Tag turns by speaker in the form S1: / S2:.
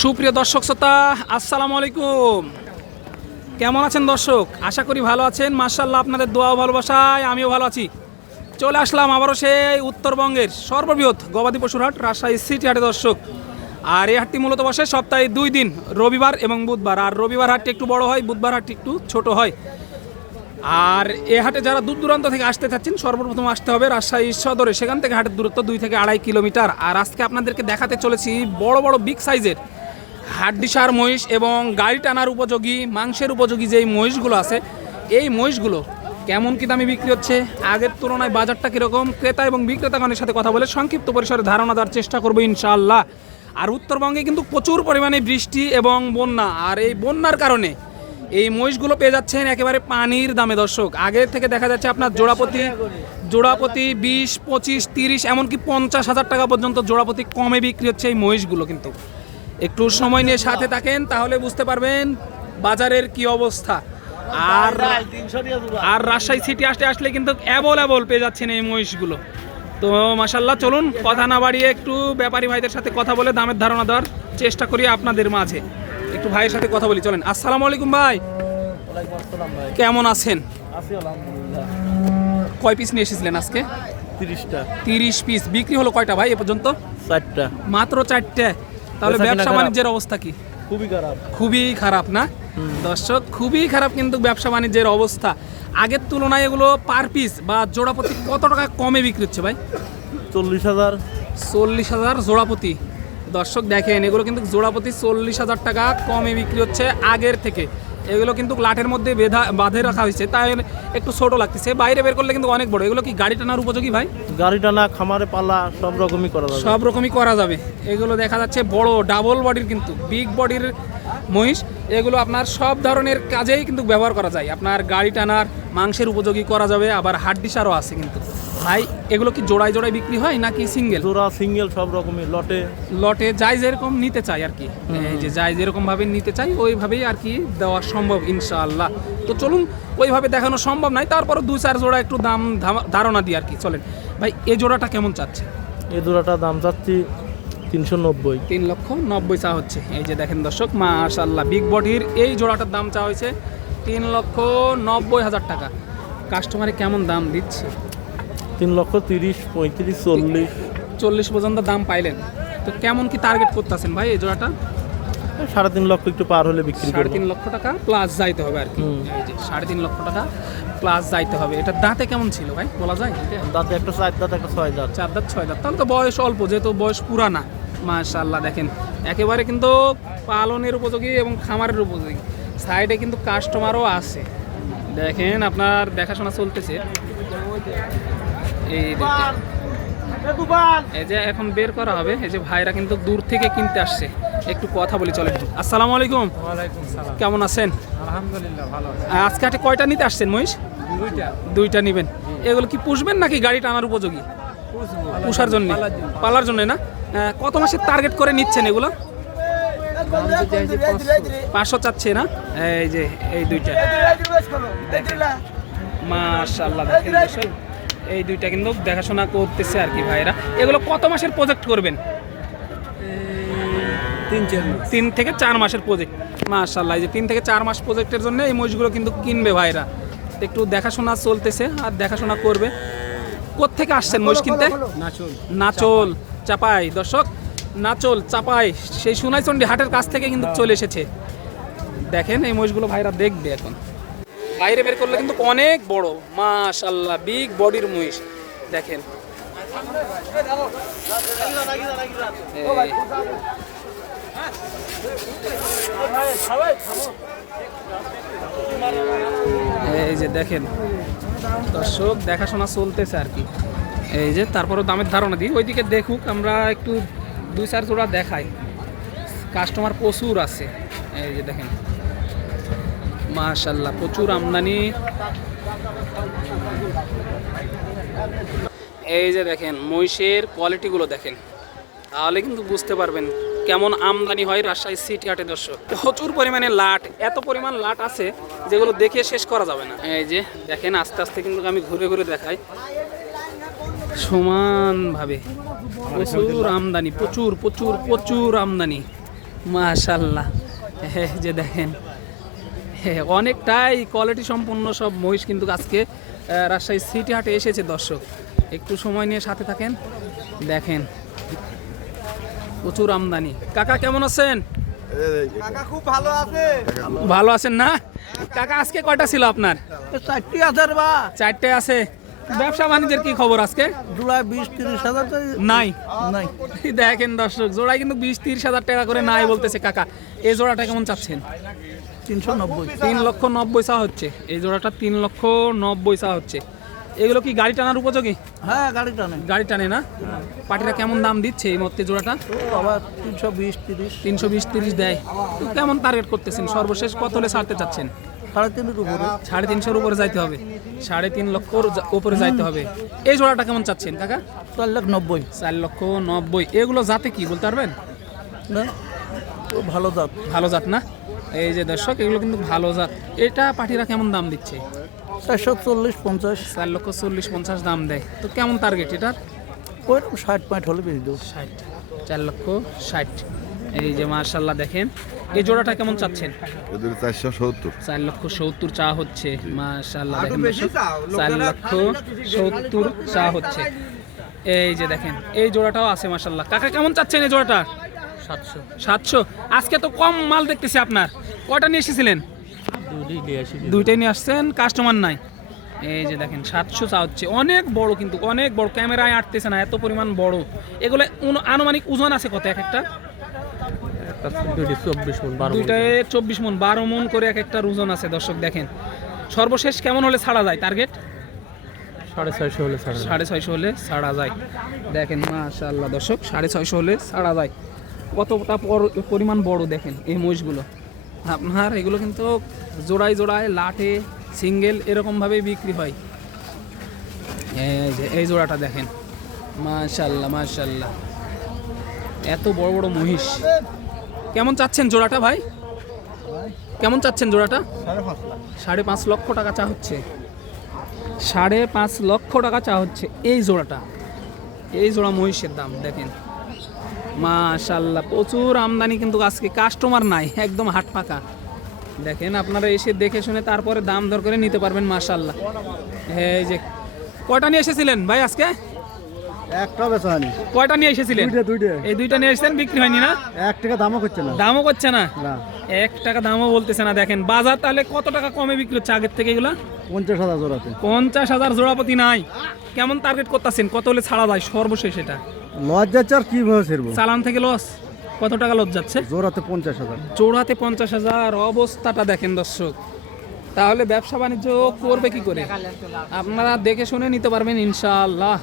S1: সুপ্রিয় দর্শক শ্রোতা, আসসালামু আলাইকুম। কেমন আছেন দর্শক? আশা করি ভালো আছেন। মার্শাল্লাহ আপনাদের দোয়া ভালোবাসায় আমিও ভালো আছি। চলে আসলাম আবারও সেই উত্তরবঙ্গের সর্ববৃহৎ গবাদি পশুর হাট, রাজশাহী সিটি হাটে দর্শক। আর এই হাটটি মূলত বসে সপ্তাহে দুই দিন, রবিবার এবং বুধবার। আর রবিবার হাটটি একটু বড় হয়, বুধবার হাটটি একটু ছোট হয়। আর এ হাটে যারা দূর দূরান্ত থেকে আসতে চাচ্ছেন, সর্বপ্রথম আসতে হবে রাজশাহী সদরে। সেখান থেকে হাটের দূরত্ব দুই থেকে আড়াই কিলোমিটার। আর আজকে আপনাদেরকে দেখাতে চলেছি বড় বড় বিগ সাইজের হাড্ডিসার মহিষ এবং গাড়ি টানার উপযোগী, মাংসের উপযোগী যেই মহিষগুলো আছে, এই মহিষগুলো কেমন কি দামে বিক্রি হচ্ছে? আগের তুলনায় বাজারটা কীরকম? ক্রেতা এবং বিক্রেতাগণের সাথে কথা বলে সংক্ষিপ্ত পরিসরে ধারণা দেওয়ার চেষ্টা করব ইনশাআল্লাহ। আর উত্তরবঙ্গে কিন্তু প্রচুর পরিমাণে বৃষ্টি এবং বন্যা, আর এই বন্যার কারণে এই মহিষগুলো পেয়ে যাচ্ছেন একেবারে পানির দামে। দর্শক, আগে থেকে দেখা যাচ্ছে আপনার জোড়াপতি জোড়াপতি বিশ, পঁচিশ, তিরিশ, এমনকি পঞ্চাশ হাজার টাকা পর্যন্ত জোড়াপতি কমে বিক্রি হচ্ছে এই মহিষগুলো কিন্তু। একটু সময় নিয়ে সাথে থাকেন তাহলে বুঝতে পারবেন বাজারের কি অবস্থা। আর আর রাজশাহী সিটি আসতে আসলে কিন্তু অ্যাবল অ্যাবল পেয়ে যাচ্ছেন এই মহিষগুলো। তো মাসাল্লাহ চলুন কথা না বাড়িয়ে একটু ব্যাপারী ভাইদের সাথে কথা বলে দামের ধারণা দেওয়ার চেষ্টা করি আপনাদের মাঝে। একটু ভাইয়ের সাথে কথা বলি চলেন। আসসালামু আলাইকুম ভাই। কেমন আছেন? কয় পিস নিয়ে এসেছিলেন আজকে?
S2: তিরিশটা।
S1: তিরিশ পিস বিক্রি হলো কয়টা ভাই এ পর্যন্ত?
S2: চারটা।
S1: মাত্র চারটে। তাহলে ব্যবসা বাণিজ্যের অবস্থা কি?
S2: খুবই খারাপ।
S1: খুবই খারাপ না? দর্শক খুবই খারাপ কিন্তু ব্যবসা বাণিজ্যের অবস্থা। আগের তুলনায় এগুলো পার পিস বা জোড়াপতি কত টাকা কমে বিক্রি হচ্ছে ভাই?
S2: চল্লিশ হাজার।
S1: চল্লিশ হাজার জোড়াপতি। দর্শক দেখেন এগুলো কিন্তু জোড়াপতি চল্লিশ হাজার টাকা কমে বিক্রি হচ্ছে আগের থেকে। এগুলো কিন্তু লাঠের মধ্যে বেঁধা বাঁধে রাখা হয়েছে। তাই একটু ছোট লাগতেছে। বাইরে বের করলে কিন্তু অনেক বড়। এগুলো কি গাড়ি টানার উপযোগী ভাই?
S2: গাড়ি টানা খামারে পালা সব রকমই করা যাবে।
S1: সব রকমই করা যাবে। এগুলো দেখা যাচ্ছে বড় ডাবল বডির কিন্তু বিগ বডির মহিষ। এগুলো আপনার সব ধরনের কাজেই কিন্তু ব্যবহার করা যায়। আপনার গাড়ি টানার মাংসের উপযোগী করা যাবে। আবার হাড্ডিসারও আছে কিন্তু। ভাই এগুলো কি জোড়ায় জোড়ায় বিক্রি হয় নাকি সিঙ্গেল
S2: জোড়া সিঙ্গেল সব রকমের লটে।
S1: লটে যাই যেরকম নিতে চাই আর কি। এই যে যাই যেরকম ভাবে নিতে চাই ওইভাবেই আর কি দেওয়া সম্ভব ইনশাআল্লাহ। তো চলুন ওইভাবে দেখানো সম্ভব নাই তারপরও দুই চার জোড়া একটু দাম ধারণা দিই আর কি চলেন। ভাই এই জোড়াটা কেমন চাচ্ছে?
S2: এই জোড়াটা দাম চাচ্ছি তিনশো নব্বই।
S1: তিন লক্ষ নব্বই চা হচ্ছে। এই যে দেখেন দর্শক মাশাল্লাহ বিগ বডির এই জোড়াটার দাম চা হয়েছে তিন লক্ষ নব্বই হাজার টাকা। কাস্টমারে কেমন দাম দিচ্ছে?
S2: তিন লক্ষ তিরিশ পঁয়ত্রিশ চল্লিশ।
S1: চল্লিশ পর্যন্ত দাম পাইলেন। তো কেমন কি টার্গেট করতেছেন ভাই এই জোড়াটা?
S2: সাড়ে তিন লক্ষ একটু পার হলে বিক্রি
S1: সাড়ে তিন লক্ষ টাকা প্লাস যাইতে হবে আর কি। এই যে সাড়ে তিন লক্ষ টাকা প্লাস যাইতে হবে। এটা দাঁতে কেমন ছিল ভাই? বলা যায়?
S2: দাঁতে একটা চার দাঁত একটা ছয় দাঁত।
S1: চার দাঁত ছয় দাঁত। তাহলে তো বয়স অল্প যেহেতু বয়স পুরানা। মাশাল্লাহ দেখেন। একেবারে কিন্তু পালনের উপযোগী এবং খামারের উপযোগী। সাইডে কিন্তু কাস্টমারও আছে। দেখেন আপনার দেখাশোনা চলতেছে। এই এই যে এখন বের করা হবে এই যে ভাইরা কিন্তু দূর থেকে কিনতে আসছে। একটু কথা বলি চলেন। আসসালামু আলাইকুম। কেমন আছেন?
S3: আলহামদুলিল্লাহ ভালো
S1: আজকে হাটে কয়টা নিতে আসছেন মহিষ?
S3: দুইটা।
S1: দুইটা নিবেন। এগুলো কি পুষবেন নাকি গাড়ি টানার উপযোগী? পুষার জন্য। পালার জন্য। না? কত মাসের টার্গেট করে নিচ্ছেন এগুলো? পাঁচশো চাচ্ছে না? এই যে এই দুইটা। মাশাল্লাহ দেখেন এই দুইটা কিন্তু দেখাশোনা করতেছে আর কি ভাইরা এগুলো কত মাসের প্রজেক্ট করবেন?
S3: তিন চার
S1: তিন থেকে চার মাসের প্রজেক্ট মাশাল্লাহ এই যে তিন থেকে চার মাস প্রজেক্টের জন্য এই মহিষগুলো কিন্তু কিনবে ভাইরা একটু দেখাশোনা চলতেছে আর দেখাশোনা করবে। কোত্থেকে আসছেন মহিষ কিনতে?
S3: নাচুল।
S1: নাচল চাপাই। দর্শক নাচল চাপাই সেই সোনাইচন্ডী হাটের কাছ থেকে কিন্তু চলে এসেছে। দেখেন এই মহিষগুলো ভাইরা দেখবে এখন। বাইরে বের করলে কিন্তু অনেক বড়। মাশাল্লাহ বিগ বডির মহিষ। দেখেন। এই। যে দেখেন, দর্শক, দেখাশোনা চলতেছে আর কি। এই যে, তারপরও দামের ধারণা দিই। ওইদিকে দেখুক, আমরা একটু দুই চার জোড়া দেখাই। কাস্টমার প্রচুর আছে। এই যে দেখেন। মাশাল্লাহ প্রচুর আমদানি। এই যে দেখেন, মহিষের কোয়ালিটিগুলো দেখেন। তাহলে কিন্তু বুঝতে পারবেন কেমন আমদানি হয় রাজশাহী সিটি হাটে দর্শক। প্রচুর পরিমাণে লাট, এত পরিমাণ লাট আছে যেগুলো দেখে শেষ করা যাবে না। এই যে দেখেন, আস্তে আস্তে কিন্তু আমি ঘুরে ঘুরে দেখাই। সমানভাবে প্রচুর আমদানি, প্রচুর প্রচুর প্রচুর আমদানি। মাশাল্লাহ হ্যাঁ যে দেখেন। অনেকটাই কোয়ালিটি সম্পন্ন সব মহিষ কিন্তু আজকে রাজশাহী সিটি হাটে এসেছে দর্শক। একটু সময় নিয়ে সাথে থাকেন দেখেন। প্রচুর আমদানি। কাকা কেমন আছেন? ভালো আছেন না? কাকা আজকে কয়টা ছিল আপনার?
S4: চারটি বা।
S1: চারটে আছে। ব্যবসা বাণিজ্যের কি খবর আজকে?
S4: জুলাই বিশ তিরিশ হাজার
S1: নাই।
S4: নাই।
S1: দেখেন দর্শক জোড়ায় কিন্তু বিশ তিরিশ হাজার টাকা করে নাই বলতেছে কাকা। এই জোড়াটা কেমন চাচ্ছেন?
S4: তিনশো নব্বই।
S1: তিন লক্ষ নব্বই চা হচ্ছে। এই জোড়াটা তিন লক্ষ নব্বই চা হচ্ছে। এগুলো কি গাড়ি টানার উপযোগী?
S4: হ্যাঁ গাড়িটা নেই
S1: গাড়ি টানে না? পাটিরা কেমন দাম দিচ্ছে এই মধ্যে জোড়াটা?
S4: আবার তিনশো বিশ তিরিশ।
S1: তিনশো বিশ তিরিশ দেয়। তো কেমন টার্গেট করতেছেন? সর্বশেষ কত হলে ছাড়তে চাচ্ছেন?
S4: সাড়ে তিনের উপরে।
S1: সাড়ে তিনশোর উপরে যাইতে হবে। সাড়ে তিন লক্ষর উপরে যাইতে হবে। এই জোড়াটা কেমন চাচ্ছেন কাকা?
S4: চার লাখ নব্বই।
S1: চার লক্ষ নব্বই। এগুলো যাতে কি বলতে পারবেন?
S4: না ভালো জাত।
S1: ভালো জাত না? এই যে দর্শক এগুলো কিন্তু ভালো জাত। এটা পাটিরা কেমন দাম দিচ্ছে?
S4: চারশো চল্লিশ পঞ্চাশ।
S1: চার লক্ষ চল্লিশ পঞ্চাশ দাম দেয়। তো কেমন টার্গেট এটার
S4: ওইরকম ষাট পয়েন্ট হলে বেশি দেবো।
S1: ষাট চার লক্ষ ষাট। এই যে মার্শাল্লাহ দেখেন এই জোড়াটা কেমন চাচ্ছেন?
S5: এদের চারশো সত্তর।
S1: চার লক্ষ সত্তর চা হচ্ছে মার্শাল্লাহ দেখেন চার লক্ষ সত্তর চা হচ্ছে। এই যে দেখেন এই জোড়াটাও আছে মার্শাল্লাহ কাকা কেমন চাচ্ছেন এই জোড়াটা? সাতশো। আজকে তো কম মাল দেখতেছি আপনার। কয়টা নিয়ে এসেছিলেন? দুইটাই নিয়ে আসছেন কাস্টমার নাই। এই যে দেখেন সাতশো চা হচ্ছে। অনেক বড় কিন্তু অনেক বড়। ক্যামেরায় আটতেছে না এত পরিমাণ বড়। এগুলো আনুমানিক ওজন আছে কত এক একটা? দুইটায় চব্বিশ মন বারো মন করে। এক একটা ওজন আছে দর্শক দেখেন। সর্বশেষ কেমন হলে ছাড়া যায় টার্গেট
S2: সাড়ে ছয়শো হলে ছাড়ে
S1: সাড়ে ছয়শো হলে ছাড়া যায়। দেখেন মাশাল্লাহ দর্শক সাড়ে ছয়শো হলে ছাড়া যায়। কতটা পর- পরিমাণ বড় দেখেন এই মহিষগুলো। আপনার এগুলো কিন্তু জোড়ায় জোড়ায় লাটে সিঙ্গেল এরকমভাবেই বিক্রি হয়। এই জোড়াটা দেখেন। মাশাল্লাহ মাশাল্লাহ। এত বড় বড় মহিষ। কেমন চাচ্ছেন জোড়াটা ভাই? কেমন চাচ্ছেন জোড়াটা? সাড়ে পাঁচ লক্ষ টাকা চা হচ্ছে। সাড়ে পাঁচ লক্ষ টাকা চা হচ্ছে এই জোড়াটা। এই জোড়া মহিষের দাম, দেখেন। মাশাল্লাহ প্রচুর আমদানি কিন্তু আজকে কাস্টমার নাই একদম হাট ফাঁকা দেখেন আপনারা এসে দেখে শুনে তারপরে দাম দর করে নিতে পারবেন মাশাল্লাহ এই যে কয়টা নিয়ে এসেছিলেন ভাই আজকে?
S2: একটা বেচা হয়নি।
S1: কয়টা নিয়ে এসেছিলেন?
S2: দুইটা
S1: এই দুইটা নিয়ে এসেছেন বিক্রি হয়নি না?
S2: এক টাকা দামও করছে না।
S1: দামও করছে
S2: না।
S1: এক টাকা দামও বলতেছে না দেখেন। বাজার তাহলে কত টাকা কমে বিক্রি হচ্ছে আগের থেকে এগুলা?
S2: পঞ্চাশ হাজার জোড়াতে।
S1: পঞ্চাশ হাজার জোড়াপতি নাই। কেমন টার্গেট করতেছেন? কত হলে ছাড়া যায়? সর্বশেষ এটা।
S2: লজ যাচ্ছে আর কীভাবে ছেড়বো?
S1: চালান থেকে লস? কত টাকা লস যাচ্ছে?
S2: জোড়াতে পঞ্চাশ হাজার।
S1: চৌড়াতে পঞ্চাশ হাজার অবস্থাটা দেখেন দর্শক। তাহলে ব্যবসা বাণিজ্য করবে কি করে? আপনারা দেখে শুনে নিতে পারবেন ইনশাআল্লাহ।